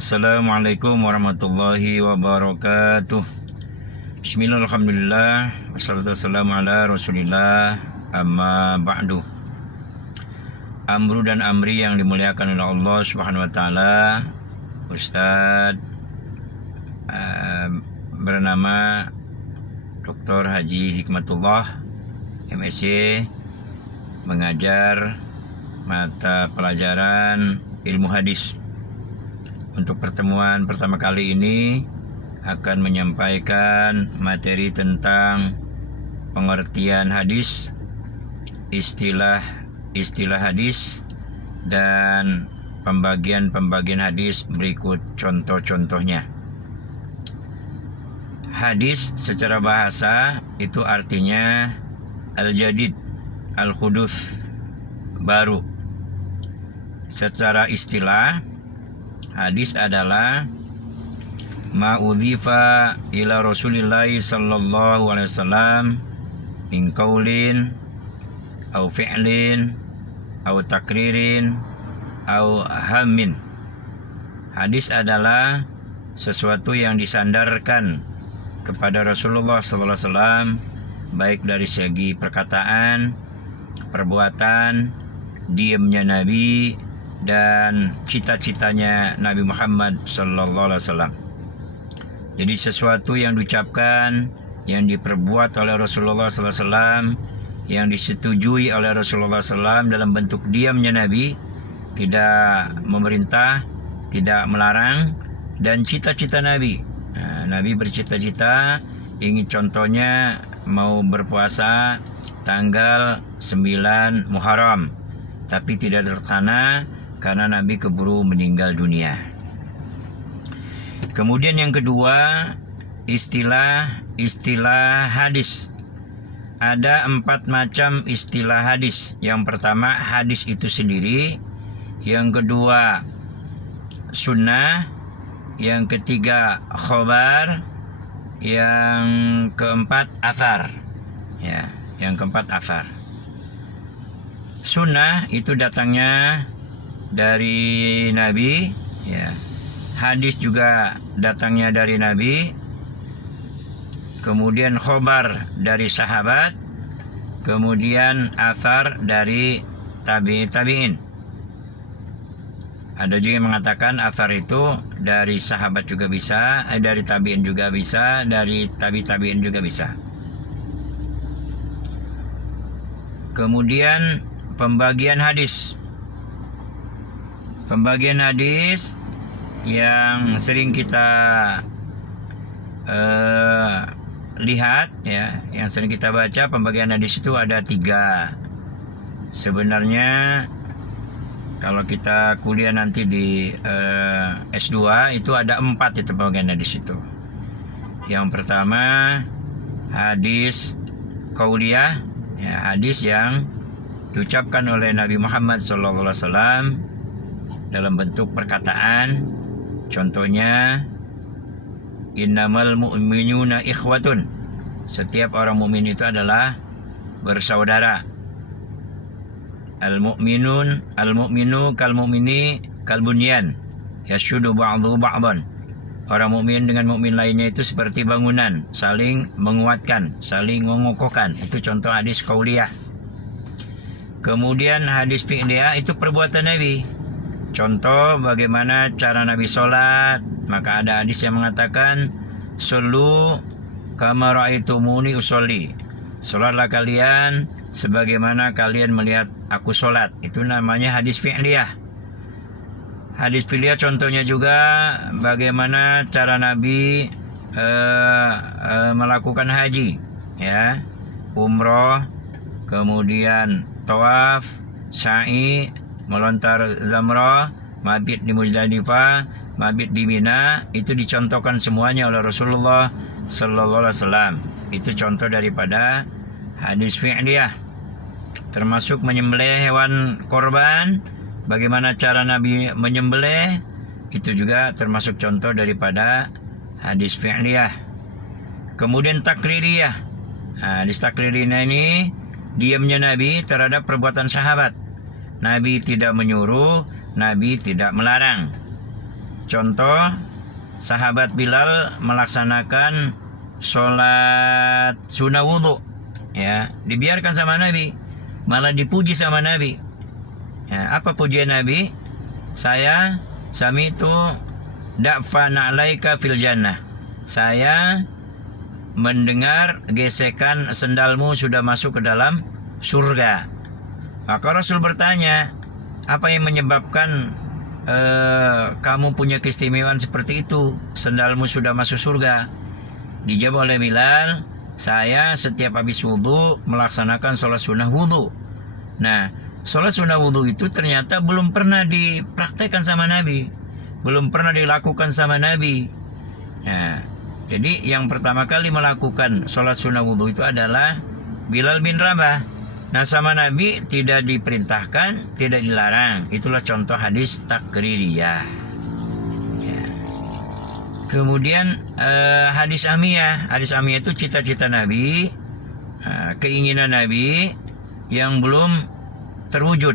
Assalamualaikum warahmatullahi wabarakatuh. Bismillahirrahmanirrahim. Wassalatu wassalamu ala rasulillah. Amma ba'du. Amru dan Amri yang dimuliakan oleh Allah Subhanahu wa taala, Ustadz bernama Dr. Haji Hikmatullah MSc, mengajar mata pelajaran ilmu hadis. Untuk pertemuan pertama kali ini akan menyampaikan materi tentang pengertian hadis, istilah hadis, dan pembagian hadis berikut contoh-contohnya. Hadis secara bahasa itu artinya al-jadid, al-huduth, baru. Secara istilah, hadis adalah ma'udhifa ila Rasulillahi sallallahu alaihi wasallam min qaulin au fi'lin au takririn au hammin. Hadis adalah sesuatu yang disandarkan kepada Rasulullah sallallahu alaihi wasallam, baik dari segi perkataan, perbuatan, diamnya Nabi, dan cita-citanya Nabi Muhammad sallallahu alaihi wasallam. Jadi sesuatu yang diucapkan, yang diperbuat oleh Rasulullah sallallahu alaihi wasallam, yang disetujui oleh Rasulullah SAW dalam bentuk diamnya Nabi, tidak memerintah, tidak melarang, dan cita-cita Nabi. Nabi bercita-cita ingin, contohnya mau berpuasa tanggal 9 Muharram, tapi tidak terlaksana karena Nabi keburu meninggal dunia. Kemudian yang kedua, istilah hadis. Ada 4 macam istilah hadis. Yang pertama, hadis itu sendiri. Yang kedua, sunnah. Yang ketiga, khobar. Yang keempat, athar. Ya, yang keempat, athar. Sunnah itu datangnya dari Nabi, ya. Hadis juga datangnya dari Nabi. Kemudian khobar dari sahabat. Kemudian athar dari tabi'in. Ada juga yang mengatakan athar itu dari sahabat juga bisa, dari tabi'in juga bisa, dari tabi'in juga bisa. Kemudian pembagian hadis. Pembagian hadis yang sering kita lihat, ya, yang sering kita baca, pembagian hadis itu ada 3. Sebenarnya kalau kita kuliah nanti di S2 itu ada 4 itu pembagian hadis itu. Yang pertama, hadis qauliyah, ya, hadis yang diucapkan oleh Nabi Muhammad SAW dalam bentuk perkataan. Contohnya, innamal mu'minuna ikhwatun. Setiap orang mukmin itu adalah bersaudara. Al-mu'minu kal mu'mini kal bunyan yashudu ba'dhu ba'dhan. Orang mukmin dengan mukmin lainnya itu seperti bangunan, saling menguatkan, saling mengokohkan. Itu contoh hadis qauliyah. Kemudian hadis fi'liyah itu perbuatan Nabi. Contoh bagaimana cara Nabi sholat. Maka ada hadis yang mengatakan, "Shollu kama ra'aitumuni usolli." Sholatlah kalian sebagaimana kalian melihat aku sholat. Itu namanya hadis fi'liyah. Hadis fi'liyah contohnya juga bagaimana cara Nabi melakukan haji, ya, umroh, kemudian tawaf, sa'i, melontar zamrah, mabit di Muzdalifah, mabit di Mina. Itu dicontohkan semuanya oleh Rasulullah sallallahu alaihi wasallam. Itu contoh daripada hadis fi'liyah. Termasuk menyembelih hewan korban, bagaimana cara Nabi menyembelih, itu juga termasuk contoh daripada hadis fi'liyah. Kemudian takririyah. Hadis takririyah ini diamnya Nabi terhadap perbuatan sahabat. Nabi tidak menyuruh, Nabi tidak melarang. Contoh, sahabat Bilal melaksanakan sholat sunnah wudhu, ya, dibiarkan sama Nabi, malah dipuji sama Nabi. Ya, apa pujian Nabi? Sami'tu da'fa na'laika fil jannah. Saya mendengar gesekan sendalmu sudah masuk ke dalam surga. Maka Rasul bertanya, apa yang menyebabkan kamu punya keistimewaan seperti itu? Sendalmu sudah masuk surga. Dijawab oleh Bilal, saya setiap habis wudhu melaksanakan sholat sunnah wudhu. Nah, sholat sunnah wudhu itu ternyata belum pernah dipraktekkan sama Nabi, belum pernah dilakukan sama Nabi. Nah, jadi yang pertama kali melakukan sholat sunnah wudhu itu adalah Bilal bin Rabah. Nah, sama Nabi tidak diperintahkan, tidak dilarang. Itulah contoh hadis takririyah. Ya. Kemudian hadis amiyah. Hadis amiyah itu cita-cita Nabi, keinginan Nabi yang belum terwujud,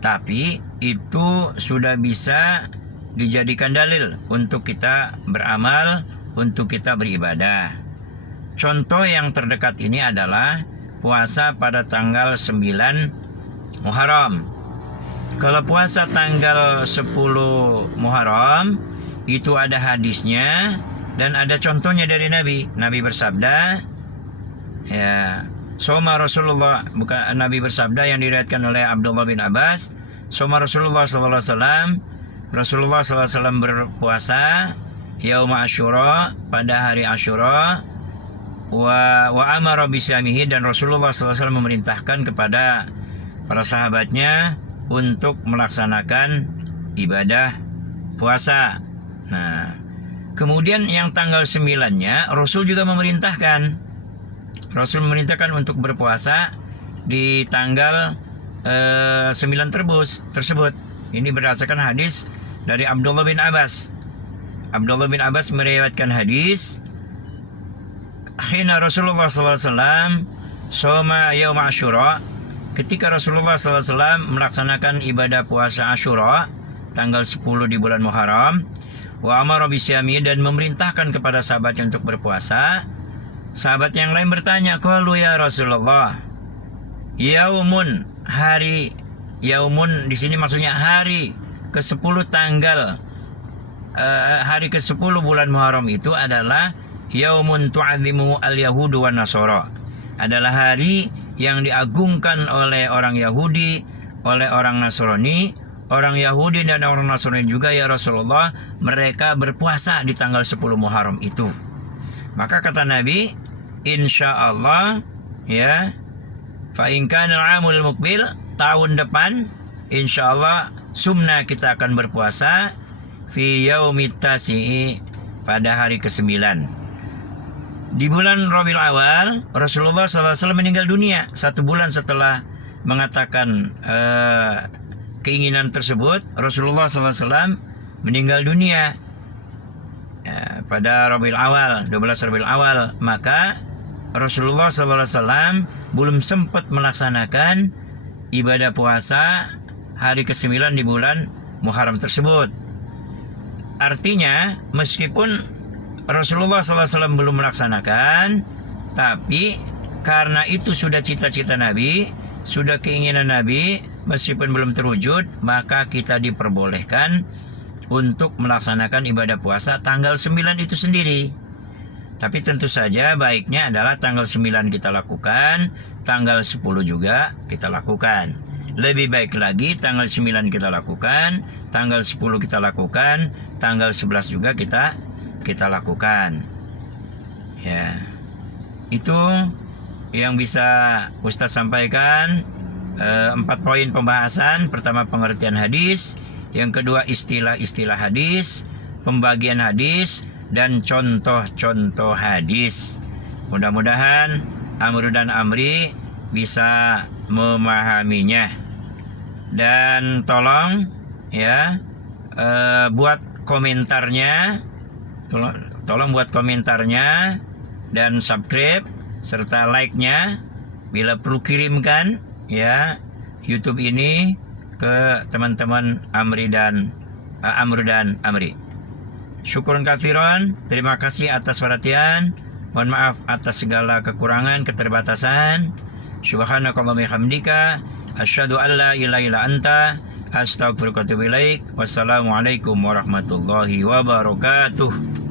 tapi itu sudah bisa dijadikan dalil untuk kita beramal, untuk kita beribadah. Contoh yang terdekat ini adalah puasa pada tanggal 9 Muharram. Kalau puasa tanggal 10 Muharram itu ada hadisnya dan ada contohnya dari Nabi. Nabi bersabda, ya, soma Rasulullah, bukan Nabi bersabda yang diriwayatkan oleh Abdullah bin Abbas, soma Rasulullah sallallahu alaihi wasallam, Rasulullah sallallahu alaihi wasallam berpuasa yaum Asyura, pada hari Asyura, wa amara bisyamihi, dan Rasulullah SAW memerintahkan kepada para sahabatnya untuk melaksanakan ibadah puasa. Nah, kemudian yang tanggal 9-nya Rasul juga memerintahkan. Rasul memerintahkan untuk berpuasa di tanggal 9 tersebut. Ini berdasarkan hadis dari Abdullah bin Abbas. Abdullah bin Abbas meriwayatkan hadis, Khina Rasulullah SAW soma yaum Asyura, ketika Rasulullah SAW melaksanakan ibadah puasa Asyura tanggal 10 di bulan Muharram, wa amara bisyami, dan memerintahkan kepada sahabatnya untuk berpuasa. Sahabat yang lain bertanya, qalu ya Rasulullah, yaumun, hari, yaumun di sini maksudnya hari ke-10 tanggal hari ke-10 bulan Muharram itu adalah yaumun tu'adzimu al-yahudu wan nasara, adalah hari yang diagungkan oleh orang Yahudi, oleh orang Nasrani. Orang Yahudi dan orang Nasrani juga ya Rasulullah, mereka berpuasa di tanggal 10 Muharram itu. Maka kata Nabi, insyaallah, ya, fa in kana al-amul muqbil, tahun depan insyaallah sumna kita akan berpuasa fi yaumit tasi'i, pada hari ke-9. Di bulan Rabiul Awal, Rasulullah SAW meninggal dunia 1 bulan setelah mengatakan keinginan tersebut. Rasulullah SAW meninggal dunia pada Rabiul Awal, 12 Rabiul Awal. Maka Rasulullah SAW belum sempat melaksanakan ibadah puasa hari ke-9 di bulan Muharram tersebut. Artinya, meskipun Rasulullah SAW belum melaksanakan, tapi karena itu sudah cita-cita Nabi, sudah keinginan Nabi, meskipun belum terwujud, maka kita diperbolehkan untuk melaksanakan ibadah puasa tanggal 9 itu sendiri. Tapi tentu saja baiknya adalah tanggal 9 kita lakukan, tanggal 10 juga kita lakukan. Lebih baik lagi tanggal 9 kita lakukan, tanggal 10 kita lakukan, tanggal 11 juga kita lakukan. Ya, itu yang bisa Ustaz sampaikan. 4 poin pembahasan. Pertama, pengertian hadis. Yang kedua, istilah-istilah hadis, pembagian hadis, dan contoh-contoh hadis. Mudah-mudahan Amru dan Amri bisa memahaminya. Dan tolong ya buat komentarnya. Tolong buat komentarnya dan subscribe serta like-nya. Bila perlu kirimkan ya YouTube ini ke teman-teman Amri dan Amr dan Amri. Syukuran katsiran, terima kasih atas perhatian. Mohon maaf atas segala kekurangan, keterbatasan. Subhanakallahumma hamdika asyhadu an la ilaha illa anta astaghfiruka wa atubu ilaik. Wassalamualaikum warahmatullahi wabarakatuh.